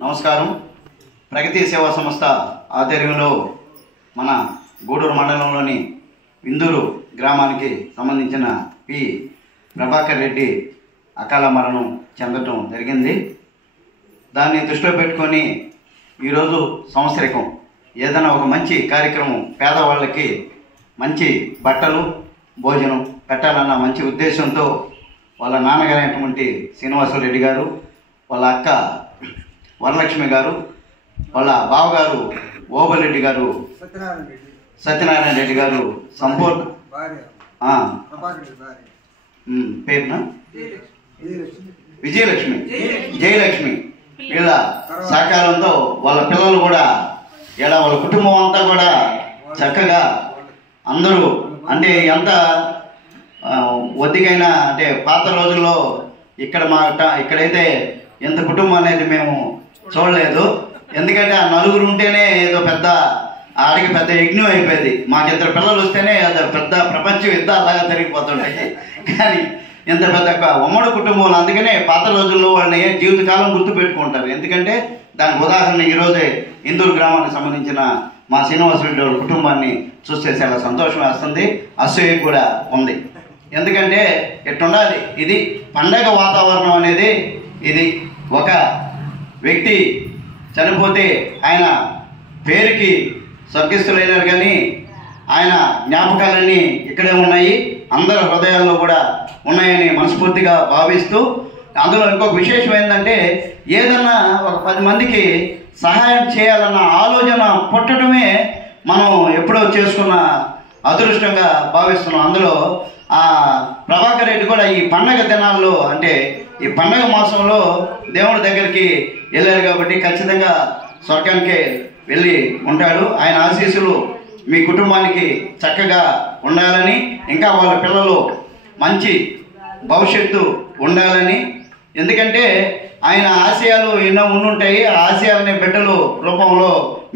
నమస్కారం. ప్రగతి సేవా సంస్థ ఆధ్వర్యంలో మన గూడూరు మండలంలోని ఇందూరు గ్రామానికి సంబంధించిన పి ప్రభాకర్ రెడ్డి అకాల మరణం చెందటం జరిగింది. దాన్ని దృష్టిలో పెట్టుకొని ఈరోజు సంవత్సరికం ఏదైనా ఒక మంచి కార్యక్రమం పేదవాళ్ళకి మంచి బట్టలు భోజనం పెట్టాలన్న మంచి ఉద్దేశంతో వాళ్ళ నాన్నగారైనటువంటి శ్రీనివాసరెడ్డి గారు, వాళ్ళ అక్క వరలక్ష్మి గారు, వాళ్ళ బావగారు ఓబులరెడ్డి గారు, సత్యనారాయణ రెడ్డి గారు సంపూర్ణ పేరున విజయలక్ష్మి జయలక్ష్మి వీళ్ళ సహకారంతో వాళ్ళ పిల్లలు కూడా ఇలా వాళ్ళ కుటుంబం అంతా కూడా చక్కగా అందరూ అంటే ఎంత ఒద్దికైనా అంటే పాత రోజుల్లో ఇక్కడైతే ఎంత కుటుంబం అనేది మేము చూడలేదు. ఎందుకంటే ఆ నలుగురు ఉంటేనే ఏదో పెద్ద ఆడికి పెద్ద యజ్ఞం అయిపోయింది. మాకు ఇద్దరు పిల్లలు వస్తేనే అది పెద్ద ప్రపంచ యుద్ధాలాగా జరిగిపోతుంటాయి. కానీ ఇంత పెద్ద ఉమ్మడి కుటుంబంలో అందుకనే పాత రోజుల్లో వాళ్ళని జీవితకాలం గుర్తుపెట్టుకుంటారు. ఎందుకంటే దానికి ఉదాహరణ ఈరోజే ఇందూరు గ్రామానికి సంబంధించిన మా శ్రీనివాసరెడ్డి వాళ్ళ కుటుంబాన్ని చూస్తే చాలా సంతోషం వేస్తుంది, అసూయ కూడా ఉంది. ఎందుకంటే ఎట్టుండాలి, ఇది పండగ వాతావరణం అనేది. ఇది ఒక వ్యక్తి చనిపోతే ఆయన పేరుకి స్వర్గస్థులైనారు, కానీ ఆయన జ్ఞాపకాలన్నీ ఇక్కడే ఉన్నాయి, అందరి హృదయాల్లో కూడా ఉన్నాయని మనస్ఫూర్తిగా భావిస్తూ, అందులో ఇంకొక విశేషం ఏంటంటే ఏదన్నా ఒక 10 మందికి సహాయం చేయాలన్న ఆలోచన పుట్టడమే మనం ఎప్పుడో చేసుకున్న అదృష్టంగా భావిస్తున్నాం. అందులో ప్రభాకర్ రెడ్డి కూడా ఈ పండగ దినాల్లో అంటే ఈ పండగ మాసంలో దేవుడి దగ్గరికి వెళ్ళారు కాబట్టి ఖచ్చితంగా స్వర్గానికి వెళ్ళి ఉంటాడు. ఆయన ఆశీస్సులు మీ కుటుంబానికి చక్కగా ఉండాలని, ఇంకా వాళ్ళ పిల్లలు మంచి భవిష్యత్తు ఉండాలని, ఎందుకంటే ఆయన ఆశయాలు ఎన్నో ఉండుంటాయి. ఆ ఆశయాలనే బిడ్డలు రూపంలో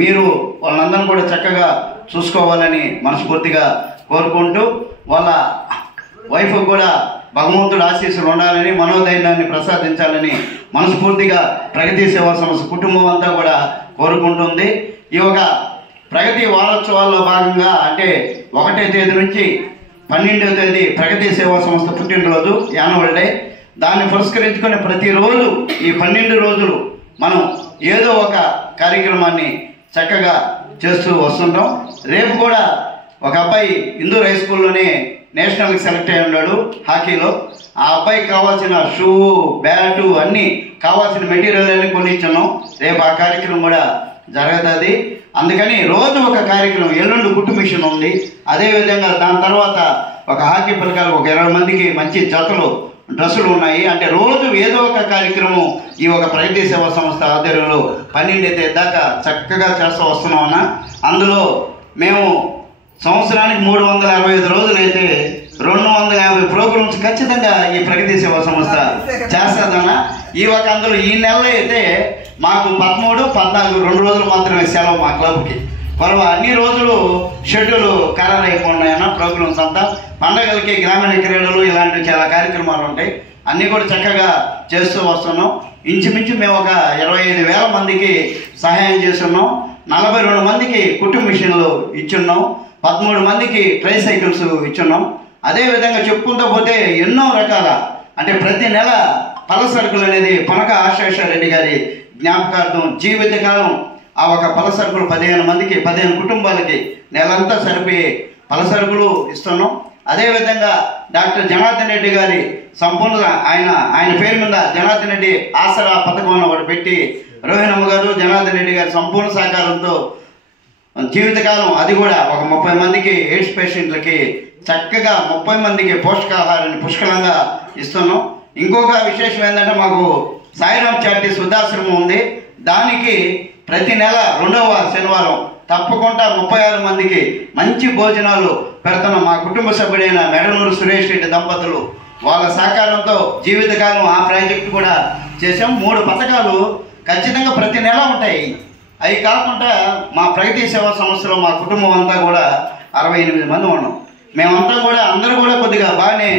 మీరు వాళ్ళందరినీ కూడా చక్కగా చూసుకోవాలని మనస్ఫూర్తిగా కోరుకుంటూ, వాళ్ళ వైఫ్ కూడా భగవంతుడు ఆశీస్సులు ఉండాలని, మనోధైర్యాన్ని ప్రసాదించాలని మనస్ఫూర్తిగా ప్రగతి సేవా సంస్థ కుటుంబం అంతా కూడా కోరుకుంటుంది. ఈ యొక్క ప్రగతి వారోత్సవాల్లో భాగంగా అంటే 1వ తేదీ నుంచి 12వ తేదీ ప్రగతి సేవా సంస్థ పుట్టినరోజు యాన్యువల్ డే. దాన్ని పురస్కరించుకొని ప్రతిరోజు ఈ 12 రోజులు మనం ఏదో ఒక కార్యక్రమాన్ని చక్కగా చేస్తూ వస్తుంటాం. రేపు కూడా ఒక అబ్బాయి ఇందూరు హై స్కూల్లోనే నేషనల్కి సెలెక్ట్ అయి ఉన్నాడు హాకీలో. ఆ అబ్బాయికి కావాల్సిన షూ, బ్యాటు అన్నీ కావాల్సిన మెటీరియల్ అన్ని కొనిచ్చున్నాం. రేపు ఆ కార్యక్రమం కూడా జరుగుతుంది. అందుకని రోజు ఒక కార్యక్రమం, ఎల్లుండి కుట్టు మిషన్ ఉంది. అదేవిధంగా దాని తర్వాత ఒక హాకీ పిల్లకాయలు ఒక 20 మందికి మంచి జతలు డ్రెస్సులు ఉన్నాయి. అంటే రోజు ఏదో ఒక కార్యక్రమం ఈ ఒక ప్రగతి సేవా సంస్థ ఆధ్వర్యంలో 12వ తేదీ దాకా చక్కగా చేస్తూ వస్తున్నాం అన్న. అందులో మేము సంవత్సరానికి 365 రోజులైతే 250 ప్రోగ్రామ్స్ ఖచ్చితంగా ఈ ప్రగతి సేవా సంస్థ చేస్తుందన్న. అందులో ఈ నెలలో అయితే మాకు 13, 14 2 రోజులు మాత్రమే సెలవు మా క్లబ్కి. అన్ని రోజులు షెడ్యూల్ ఖరారు అయిపోయినాయన్న. ప్రోగ్రామ్స్ అంతా పండగలకి గ్రామీణ క్రీడలు ఇలాంటి చాలా కార్యక్రమాలు ఉంటాయి. అన్నీ కూడా చక్కగా చేస్తూ వస్తున్నాం. ఇంచుమించు మేము ఒక 25,000 మందికి సహాయం చేస్తున్నాం. 42 మందికి కుటుంబ మిషన్లు ఇచ్చున్నాం. 13 మందికి ట్రైసైకిల్స్ ఇచ్చున్నాం. అదేవిధంగా చెప్పుకుంటూ పోతే ఎన్నో రకాల అంటే ప్రతి నెల పలసరుకులు అనేది పొనక ఆశేషారెడ్డి గారి జ్ఞాపకార్థం జీవితకాలం ఆ ఒక పలసరుకులు 15 మందికి 15 కుటుంబాలకి నెలంతా సరిపోయే పలసరుకులు ఇస్తున్నాం. అదేవిధంగా డాక్టర్ జనార్దన్ రెడ్డి గారి సంపూర్ణ ఆయన పేరు మీద జనార్దన్ రెడ్డి ఆసరా పథకం ఒకటి పెట్టి రోహిణమ్మ గారు జనార్దన్ రెడ్డి గారి సంపూర్ణ సహకారంతో జీవితకాలం అది కూడా ఒక 30 మందికి ఎయిడ్స్ పేషెంట్లకి చక్కగా 30 మందికి పోషకాహారాన్ని పుష్కలంగా ఇస్తున్నాం. ఇంకొక విశేషం ఏంటంటే మాకు సాయిరామ్ చారిటీస్ వృద్ధాశ్రమం ఉంది. దానికి ప్రతి నెల 2వ శనివారం తప్పకుండా 36 మందికి మంచి భోజనాలు పెడుతున్నాం. మా కుటుంబ సభ్యుడైన మెడనూరు సురేష్ రెడ్డి దంపతులు వాళ్ళ సహకారంతో జీవితకాలం ఆ ప్రాజెక్టు కూడా చేసాం. 3 పథకాలు ఖచ్చితంగా ప్రతి నెల ఉంటాయి. అవి కాకుండా మా ప్రగతి సేవా సంస్థలో మా కుటుంబం అంతా కూడా 68 మంది ఉన్నాం. మేమంతా కూడా అందరూ కూడా కొద్దిగా బాగానే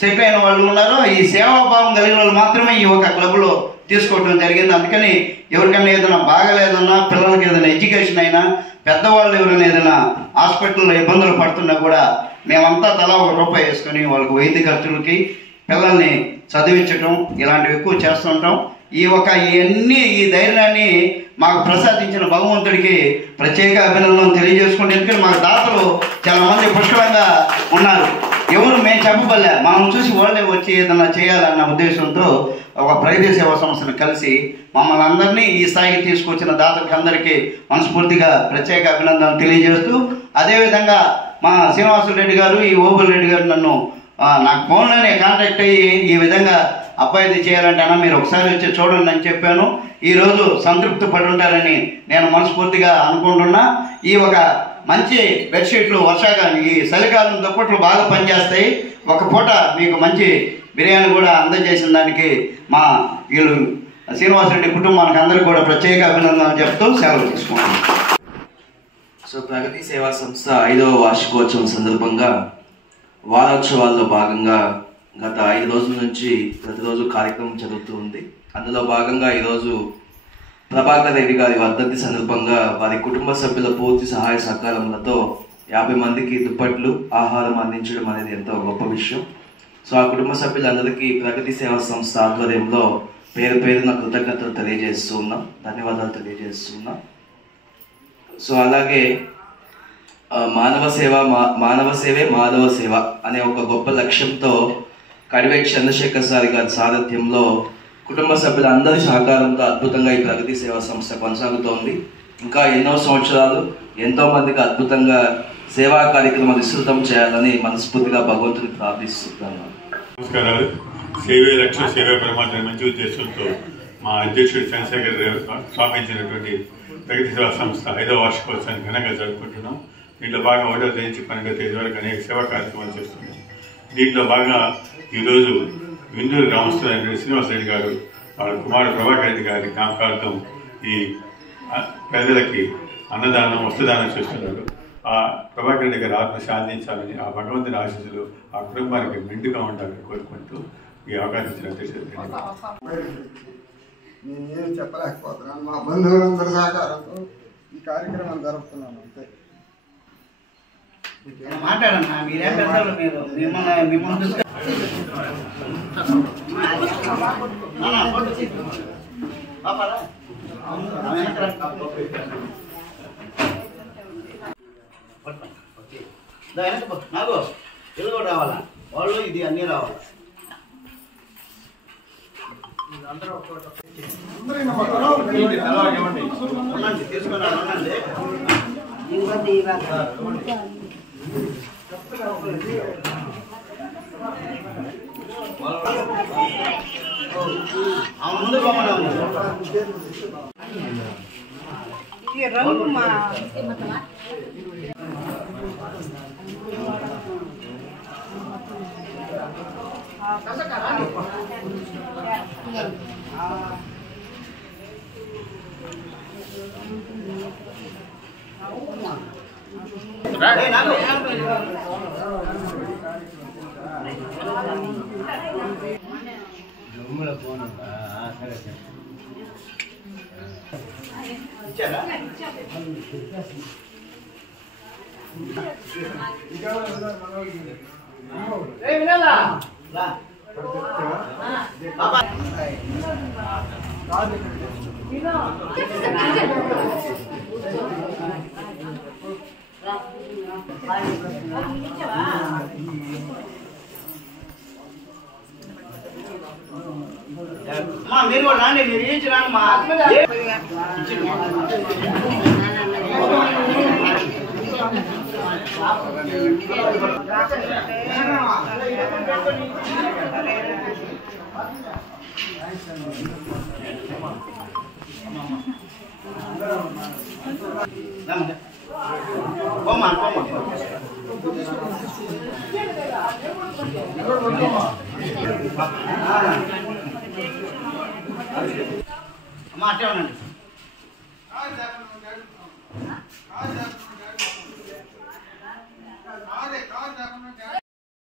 సెటిల్ అయిన వాళ్ళు ఉన్నారు. ఈ సేవాభావం కలిగిన వాళ్ళు మాత్రమే ఈ ఒక క్లబ్లో తీసుకోవడం జరిగింది. అందుకని ఎవరికైనా ఏదైనా బాగలేదన్నా, పిల్లలకి ఏదైనా ఎడ్యుకేషన్ అయినా, పెద్దవాళ్ళు ఎవరైనా ఏదైనా హాస్పిటల్లో ఇబ్బందులు పడుతున్నా కూడా మేమంతా తలా ₹1 వేసుకొని వాళ్ళకి వైద్య ఖర్చులకి, పిల్లల్ని చదివించటం ఇలాంటివి ఎక్కువ చేస్తుంటాం. ఇవన్నీ ఈ ధైర్యాన్ని మాకు ప్రసాదించిన భగవంతుడికి ప్రత్యేక అభినందనలు తెలియజేసుకుంటే, ఎందుకంటే మాకు దాతలు చాలా మంది పుష్కలంగా ఉన్నారు. ఎవరు మేము చెప్పబల్లే, మనం చూసి వాళ్ళే వచ్చి ఏదన్నా చేయాలన్న ఉద్దేశంతో ఒక ప్రగతి సేవా సంస్థను కలిసి మమ్మల్ని అందరినీ ఈ స్థాయికి తీసుకొచ్చిన దాతలకి అందరికీ మనస్ఫూర్తిగా ప్రత్యేక అభినందనలు తెలియజేస్తూ, అదేవిధంగా మా శ్రీనివాసులు గారు, ఈ ఓబుల్ రెడ్డి గారు నన్ను నాకు ఫోన్లోనే కాంటాక్ట్ అయ్యి ఈ విధంగా అబ్బాయిది చేయాలంటే అన్న మీరు ఒకసారి వచ్చి చూడండి అని చెప్పాను. ఈరోజు సంతృప్తి పడి ఉంటారని నేను మనస్ఫూర్తిగా అనుకుంటున్నా. ఈ ఒక మంచి బెడ్షీట్లు వర్షాకాలం ఈ చలికాలం దుప్పట్లు బాగా పనిచేస్తాయి. ఒక పూట మీకు మంచి బిర్యానీ కూడా అందజేసిన దానికి మా వీళ్ళు శ్రీనివాసరెడ్డి కుటుంబానికి అందరికీ కూడా ప్రత్యేక అభినందనలు చెప్తూ సెలవు తీసుకుంటాం. సో ప్రగతి సేవా సంస్థ 5వ వార్షికోత్సవం సందర్భంగా వారోత్సవాల్లో భాగంగా గత 5 రోజుల నుంచి ప్రతిరోజు కార్యక్రమం జరుగుతూ ఉంది. అందులో భాగంగా ఈరోజు ప్రభాకర్ రెడ్డి గారి వర్ధంతి సందర్భంగా వారి కుటుంబ సభ్యుల పూర్తి సహాయ సహకారములతో 50 మందికి దుప్పట్లు, ఆహారం అందించడం అనేది ఎంతో గొప్ప విషయం. సో ఆ కుటుంబ సభ్యులందరికీ ప్రగతి సేవా సంస్థ ఆధ్వర్యంలో పేరు పేరున కృతజ్ఞతలు తెలియజేస్తూ ఉన్నాం, ధన్యవాదాలు తెలియజేస్తున్నాం. సో అలాగే మానవ సేవే మాధవ సేవ అనే ఒక గొప్ప లక్ష్యంతో కడివేటి చంద్రశేఖర్ సార్ గారి సారథ్యంలో కుటుంబ సభ్యులందరి సహకారంతో అద్భుతంగా ఈ ప్రగతి సేవా సంస్థ కొనసాగుతోంది. ఇంకా ఎన్నో సంవత్సరాలు ఎంతో మందికి అద్భుతంగా సేవా కార్యక్రమాలు విస్తృతం చేయాలని మనస్ఫూర్తిగా భగవంతుని ప్రార్థిస్తున్నాను. నమస్కారాలు. సేవే లక్ష్యం, సేవే పరమాత్మ మంచి ఉద్దేశంతో మా అధ్యక్షుడు చంద్రశేఖర్ స్థాపించినటువంటి ప్రగతి సేవా సంస్థ 5వ వార్షికోత్సవాన్ని ఘనంగా జరుపుకుంటున్నాం. దీంట్లో భాగంగా 1వ తేదీ నుంచి 12వ తేదీ వరకు అనేక సేవా కార్యక్రమాలు చేస్తున్నాం. దీంట్లో భాగంగా ఈరోజు విందూరు గ్రామస్తులైన శ్రీనివాసరెడ్డి గారు వాళ్ళ కుమారుడు ప్రభాకర్ రెడ్డి గారి జ్ఞాపకార్థం ఈ పేదలకి అన్నదానం, వస్త్రదానం చేస్తున్నారు. ఆ ప్రభాకర్ రెడ్డి గారి ఆత్మ శాంతించాలని, ఆ భగవంతుని ఆశీస్సులు ఆ కుటుంబానికి మెండుగా ఉండాలని కోరుకుంటూ ఈ అవకాశం ఇచ్చిన నేనేం చెప్పలేకపోతున్నాను. మా బంధువులందరి సహకారంతో ఈ కార్యక్రమాన్ని జరుపుతున్నాను. అంతే. మాట్లాడన్నా మీరేం పెద్దలు, మీరు మిమ్మల్ని నాకు ఇల్లు కూడా రావాలా, వాళ్ళు ఇది అన్నీ రావాలా. ఉండండి, తీసుకున్నాను, ఉండండి. ముందు రంగు మా ఇచ్చారా? మీరు కూడా రాండి, మీరు ఇచ్చి రాండి. మా పోమా అమ్మా అట్టే ఉండండి.